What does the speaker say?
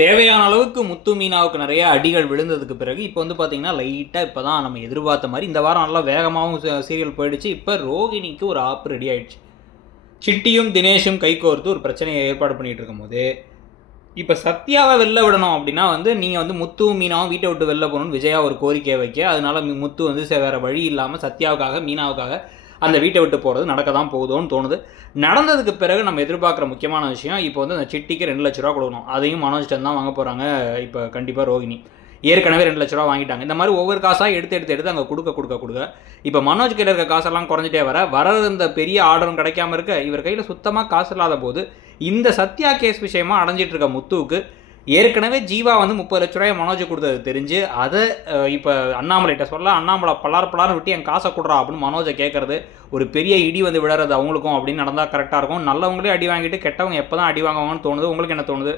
தேவையான அளவுக்கு முத்து மீனாவுக்கு நிறைய அடிகள் விழுந்ததுக்கு பிறகு இப்போ வந்து பார்த்தீங்கன்னா லைட்டாக இப்போ தான் நம்ம எதிர்பார்த்த மாதிரி இந்த வாரம் நல்லா வேகமாகவும் சீரியல் போயிடுச்சு. இப்போ ரோகிணிக்கு ஒரு ஆப் ரெடி ஆயிடுச்சு. சிட்டியும் தினேஷும் கைகோர்த்து ஒரு பிரச்சனையை ஏற்பாடு பண்ணிகிட்டு இருக்கும்போது இப்போ சத்யாவை வெளில விடணும் அப்படின்னா வந்து நீங்கள் வந்து முத்து மீனாவும் வீட்டை விட்டு வெளில போகணும்னு விஜயா ஒரு கோரிக்கையை வைக்க அதனால முத்து வந்து வேறு வழி இல்லாமல் சத்யாவுக்காக மீனாவுக்காக அந்த வீட்டை விட்டு போகிறது நடக்க தான் போகுதோன்னு தோணுது. நடந்ததுக்கு பிறகு நம்ம எதிர்பார்க்குற முக்கியமான விஷயம் இப்போ வந்து அந்த சிட்டிக்கு ரெண்டு லட்ச ரூபா கொடுக்கணும். அதையும் மனோஜ்டன் தான் வாங்க போகிறாங்க இப்போ கண்டிப்பாக ரோகிணி ஏற்கனவே ரெண்டு லட்ச ரூபா வாங்கிட்டாங்க. இந்த மாதிரி ஒவ்வொரு காசாக எடுத்து எடுத்து எடுத்து அங்கே கொடுக்க கொடுக்க கொடுக்க. இப்போ மனோஜ் கையில் இருக்க காசெல்லாம் குறைஞ்சிட்டே வர வர இந்த பெரிய ஆர்டரும் கிடைக்காம இருக்க இவர் கையில் சுத்தமாக காசு இல்லாத போது இந்த சத்யா கேஸ் விஷயமா அடைஞ்சிட்டு இருக்க முத்துவுக்கு ஏற்கனவே ஜீவா வந்து முப்பது லட்ச ரூபாய் மனோஜ் கொடுத்தது தெரிஞ்சு அதை இப்போ அண்ணாமலைகிட்ட சொல்ல அண்ணாமலை பல்லார் பல்லார் விட்டு என் காசை கொடுறா அப்படின்னு மனோஜை கேட்குறது ஒரு பெரிய இடி வந்து விடுறது அவங்களுக்கும் அப்படின்னு நடந்தால் கரெக்டாக இருக்கும். நல்லவங்களே அடி வாங்கிட்டு கெட்டவங்க எப்போ தான் அடி வாங்குவாங்கன்னு தோணுது. உங்களுக்கு என்ன தோணுது?